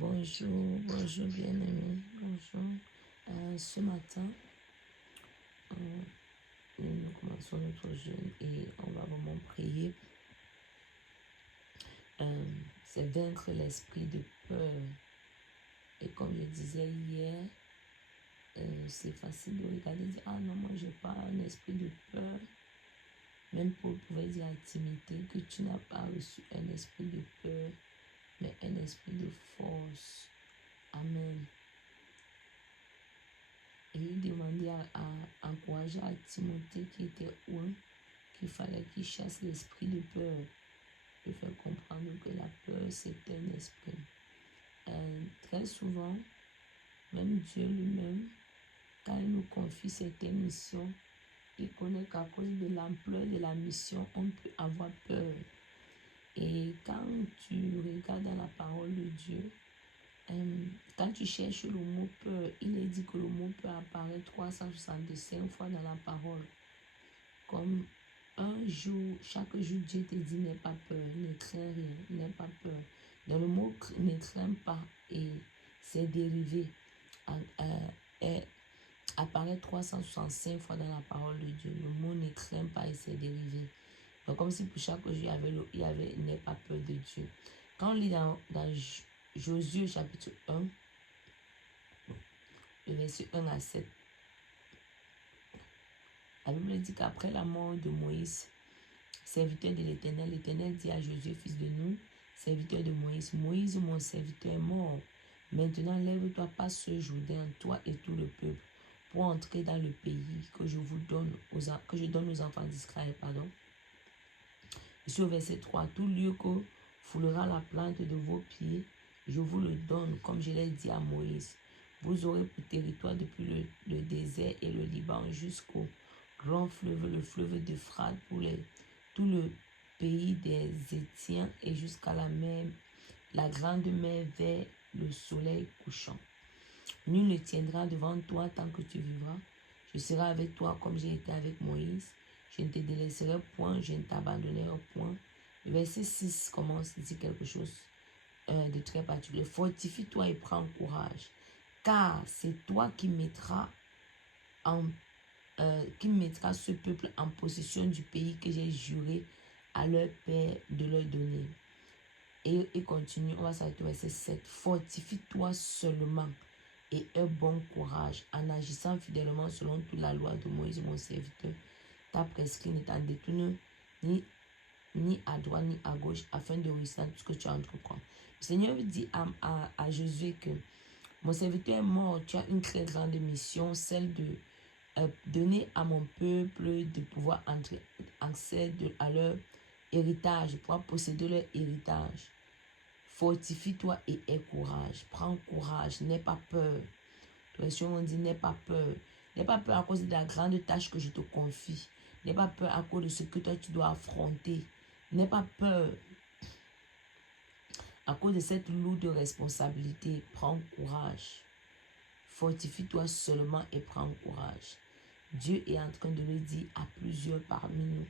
Bonjour, bonjour bien-aimés, bonjour. Ce matin, nous commençons notre jeûne et on va vraiment prier. C'est vaincre l'esprit de peur. Et comme je disais hier, c'est facile de regarder et dire, ah non, moi je n'ai pas un esprit de peur. Même Paul pouvait dire à Timothée que tu n'as pas reçu un esprit de peur, mais un esprit de force. Amen. Et il demandait à encourager à Timothée qui était loin qu'il fallait qu'il chasse l'esprit de peur. De faire comprendre que la peur c'est un esprit. Très souvent, même Dieu lui-même, quand il nous confie certaines missions, il connaît qu'à cause de l'ampleur de la mission, on peut avoir peur. Et quand tu regardes dans la parole de Dieu, quand tu cherches le mot peur, il est dit que le mot peur apparaît 365 fois dans la parole. Comme un jour, chaque jour, Dieu te dit n'aie pas peur, ne crains rien, n'aie pas peur. Dans le mot ne crains pas et c'est dérivé apparaît 365 fois dans la parole de Dieu. Le mot ne crains pas et c'est dérivé. Donc comme si pour chaque jour, il y avait n'aie pas peur de Dieu. Quand on lit dans Josué chapitre 1, le verset 1 à 7, la Bible dit qu'après la mort de Moïse, serviteur de l'Éternel, l'Éternel dit à Josué, fils de Nun, serviteur de Moïse, Moïse, mon serviteur, est mort. Maintenant, lève-toi, passe ce Jourdain, toi et tout le peuple, pour entrer dans le pays que je vous donne, que je donne aux enfants d'Israël, pardon. Ici au verset 3, tout lieu que foulera la plante de vos pieds, je vous le donne, comme je l'ai dit à Moïse. Vous aurez pour territoire depuis le désert et le Liban jusqu'au grand fleuve, le fleuve d'Euphrate, pour tout le pays des Étiens et jusqu'à la mer, la grande mer vers le soleil couchant. Nul ne tiendra devant toi tant que tu vivras. Je serai avec toi comme j'ai été avec Moïse. Je ne te délaisserai point, je ne t'abandonnerai point. Le verset 6 commence à dire quelque chose de très particulier. Fortifie-toi et prends courage, car c'est toi qui mettras ce peuple en possession du pays que j'ai juré à leur père de leur donner. Et continue, on va s'arrêter au verset 7. Fortifie-toi seulement et aie bon courage en agissant fidèlement selon toute la loi de Moïse, mon serviteur, t'a prescrit, ne t'en détourne ni à droite ni à gauche, afin de réussir tout ce que tu entreprends. Le Seigneur dit à Josué que mon serviteur est mort, tu as une très grande mission, celle de donner à mon peuple de pouvoir accéder à leur héritage, pouvoir posséder leur héritage. Fortifie-toi et aie courage. Prends courage, n'aie pas peur. On dit n'aie pas peur. N'aie pas peur à cause de la grande tâche que je te confie. N'aie pas peur à cause de ce que toi tu dois affronter. N'aie pas peur à cause de cette lourde responsabilité. Prends courage. Fortifie-toi seulement et prends courage. Dieu est en train de le dire à plusieurs parmi nous.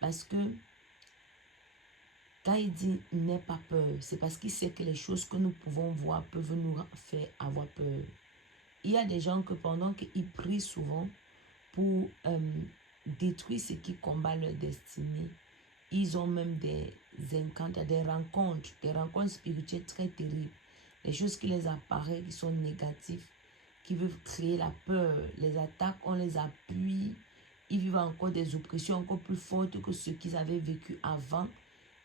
Parce que quand il dit n'aie pas peur, c'est parce qu'il sait que les choses que nous pouvons voir peuvent nous faire avoir peur. Il y a des gens que pendant qu'ils prient souvent pour détruire ce qui combat leur destinée, ils ont même des rencontres spirituelles très terribles. Les choses qui les apparaissent, qui sont négatives, qui veulent créer la peur, les attaques, on les appuie. Ils vivent encore des oppressions encore plus fortes que ce qu'ils avaient vécu avant.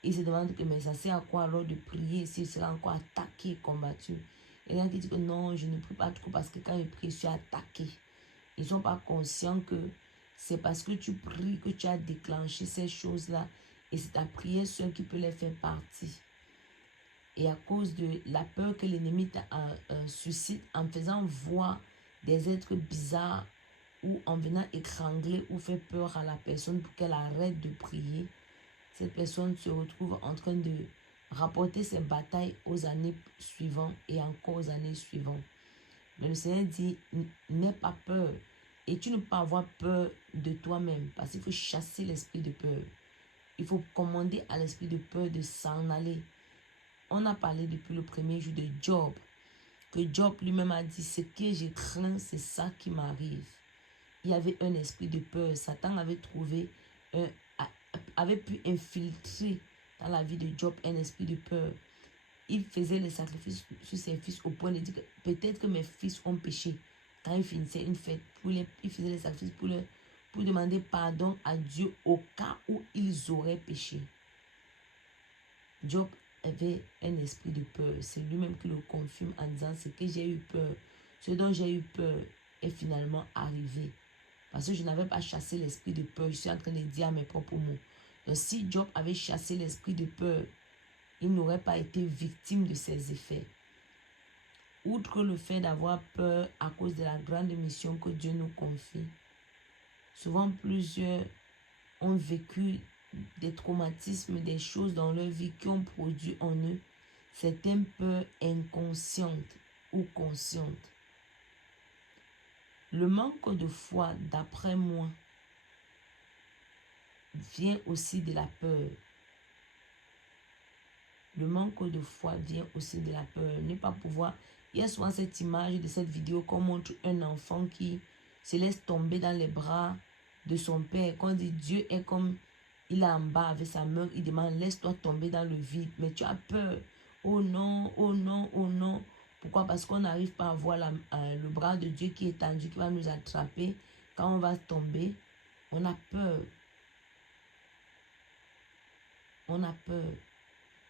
Ils se demandent que mais ça sert à quoi alors de prier s'il sera encore attaqué, combattu. Et là, qui disent que non, je ne prie pas trop parce que quand je prie, je suis attaqué. Ils ne sont pas conscients que c'est parce que tu pries que tu as déclenché ces choses-là. Et c'est ta prière seule qui peut les faire partie. Et à cause de la peur que l'ennemi suscite en faisant voir des êtres bizarres ou en venant étrangler ou faire peur à la personne pour qu'elle arrête de prier, cette personne se retrouve en train de rapporter ses batailles aux années suivantes et encore aux années suivantes. Mais le Seigneur dit, n'aie pas peur. Et tu ne peux pas avoir peur de toi-même parce qu'il faut chasser l'esprit de peur. Il faut commander à l'esprit de peur de s'en aller. on a parlé depuis le premier jour de Job, que Job lui-même a dit, ce que je crains, c'est ça qui m'arrive. Il y avait un esprit de peur. Satan avait pu infiltrer dans la vie de Job un esprit de peur. Il faisait les sacrifices sur ses fils au point de dire que peut-être que mes fils ont péché. Quand il finissait une fête, il faisait les sacrifices pour demander pardon à Dieu au cas où ils auraient péché. Job avait un esprit de peur. C'est lui-même qui le confirme en disant ce que j'ai eu peur. Ce dont j'ai eu peur est finalement arrivé. Parce que je n'avais pas chassé l'esprit de peur. Je suis en train de dire à mes propres mots. Donc si Job avait chassé l'esprit de peur, il n'aurait pas été victime de ses effets. Outre le fait d'avoir peur à cause de la grande mission que Dieu nous confie, souvent plusieurs ont vécu des traumatismes, des choses dans leur vie qui ont produit en eux certaines peurs inconscientes ou conscientes. Le manque de foi, d'après moi, vient aussi de la peur. Le manque de foi vient aussi de la peur. Ne pas pouvoir... Il y a souvent cette image de cette vidéo qu'on montre un enfant qui se laisse tomber dans les bras de son père. Quand on dit Dieu est comme... Il est en bas avec sa main, il demande laisse-toi tomber dans le vide. Mais tu as peur. Oh non, oh non, oh non. Pourquoi? Parce qu'on n'arrive pas à voir le bras de Dieu qui est tendu, qui va nous attraper. Quand on va tomber, on a peur. On a peur.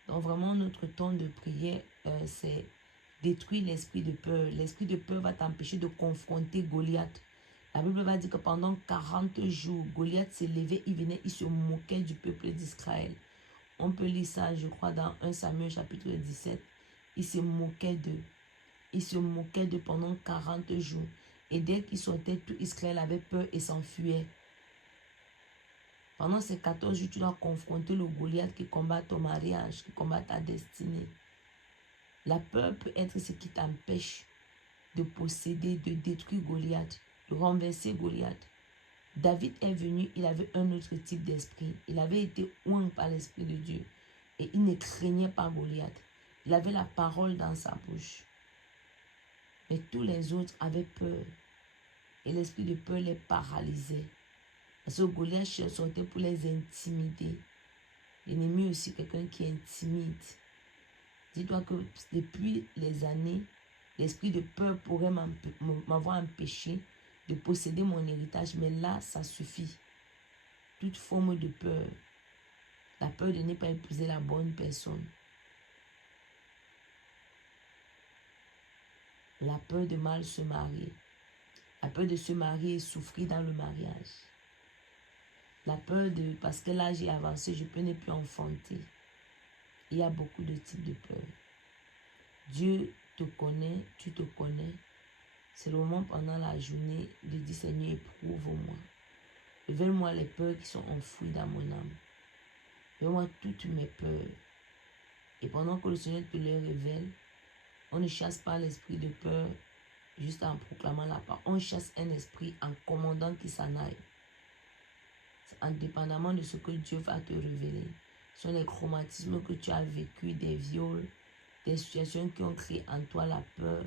Donc vraiment, notre temps de prière, c'est détruire l'esprit de peur. L'esprit de peur va t'empêcher de confronter Goliath. La Bible va dire que pendant 40 jours, Goliath s'est levé, il se moquait du peuple d'Israël. On peut lire ça, je crois, dans 1 Samuel chapitre 17. Il se moquait d'eux. Il se moquait d'eux pendant 40 jours. Et dès qu'il sortait, tout Israël avait peur et s'enfuyait. Pendant ces 14 jours, tu dois confronter le Goliath qui combat ton mariage, qui combat ta destinée. La peur peut être ce qui t'empêche de posséder, de détruire Goliath, de renverser Goliath. David est venu, il avait un autre type d'esprit. Il avait été oint par l'Esprit de Dieu. Et il ne craignait pas Goliath. Il avait la parole dans sa bouche. Mais tous les autres avaient peur. Et l'esprit de peur les paralysait. Parce que Goliath sortait pour les intimider. L'ennemi est aussi quelqu'un qui intimide. Dis-toi que depuis les années, l'esprit de peur pourrait m'avoir empêché de posséder mon héritage. Mais là, ça suffit. Toute forme de peur. La peur de ne pas épouser la bonne personne. La peur de mal se marier. La peur de se marier et souffrir dans le mariage. La peur de... Parce que l'âge est avancé, je peux ne plus enfanter. Il y a beaucoup de types de peur. Dieu te connaît, tu te connais. C'est le moment pendant la journée de dire Seigneur, éprouve-moi. Révèle-moi les peurs qui sont enfouies dans mon âme. Révèle-moi toutes mes peurs. Et pendant que le Seigneur te les révèle, on ne chasse pas l'esprit de peur juste en proclamant la parole. On chasse un esprit en commandant qu'il s'en aille. Indépendamment de ce que Dieu va te révéler. Ce sont les traumatismes que tu as vécu, des viols, des situations qui ont créé en toi la peur.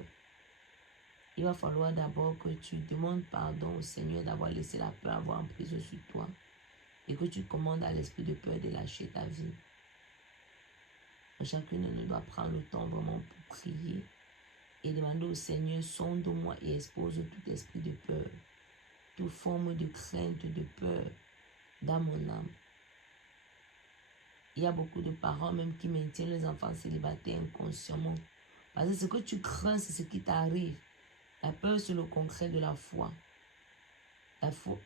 Il va falloir d'abord que tu demandes pardon au Seigneur d'avoir laissé la peur avoir emprise sur toi et que tu commandes à l'esprit de peur de lâcher ta vie. Chacun de nous doit prendre le temps vraiment pour prier et demander au Seigneur, sonde-moi et expose tout esprit de peur, toute forme de crainte, de peur dans mon âme. Il y a beaucoup de parents même qui maintiennent les enfants célibataires inconsciemment. Parce que ce que tu crains, c'est ce qui t'arrive. La peur, c'est le concret de la foi.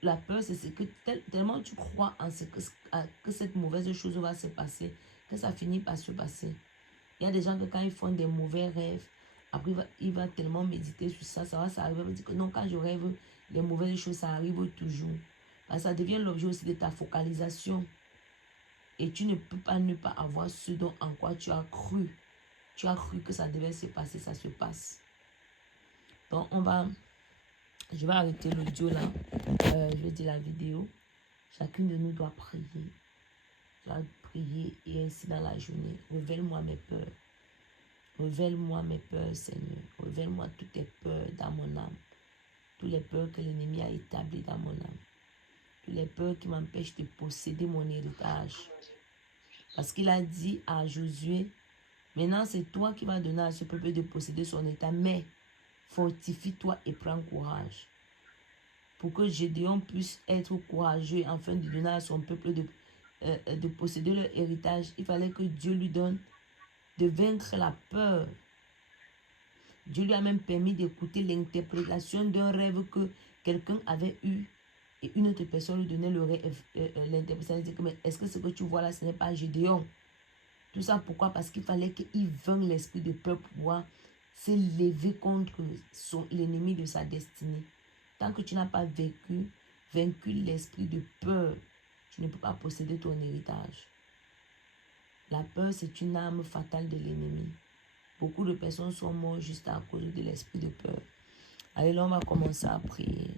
La peur, c'est ce que tellement tu crois en ce que cette mauvaise chose va se passer, que ça finit par se passer. Il y a des gens que quand ils font des mauvais rêves, après il va tellement méditer sur ça, ça va s'arriver. Il va dire que non, quand je rêve, les mauvaises choses, ça arrive toujours. Parce que ça devient l'objet aussi de ta focalisation. Et tu ne peux pas ne pas avoir ce dont en quoi tu as cru. Tu as cru que ça devait se passer, ça se passe. Donc je vais arrêter l'audio là. Je vais dire la vidéo. Chacune de nous doit prier. Je dois prier et ainsi dans la journée. Révèle-moi mes peurs. Révèle-moi mes peurs, Seigneur. Révèle-moi toutes tes peurs dans mon âme. Toutes les peurs que l'ennemi a établies dans mon âme. Toutes les peurs qui m'empêchent de posséder mon héritage. Parce qu'il a dit à Josué, maintenant c'est toi qui vas donner à ce peuple de posséder son état, mais fortifie-toi et prends courage. Pour que Gédéon puisse être courageux afin de donner à son peuple de posséder leur héritage, il fallait que Dieu lui donne de vaincre la peur. Dieu lui a même permis d'écouter l'interprétation d'un rêve que quelqu'un avait eu et une autre personne lui donnait l'interprétation. Elle disait, mais est-ce que ce que tu vois là, ce n'est pas Gédéon? Tout ça pourquoi? Parce qu'il fallait qu'il vainque l'esprit de peur pour pouvoir s'élever contre l'ennemi de sa destinée. Tant que tu n'as pas vaincu l'esprit de peur, tu ne peux pas posséder ton héritage. La peur, c'est une arme fatale de l'ennemi. Beaucoup de personnes sont mortes juste à cause de l'esprit de peur. Allez, là, on va commencer à prier.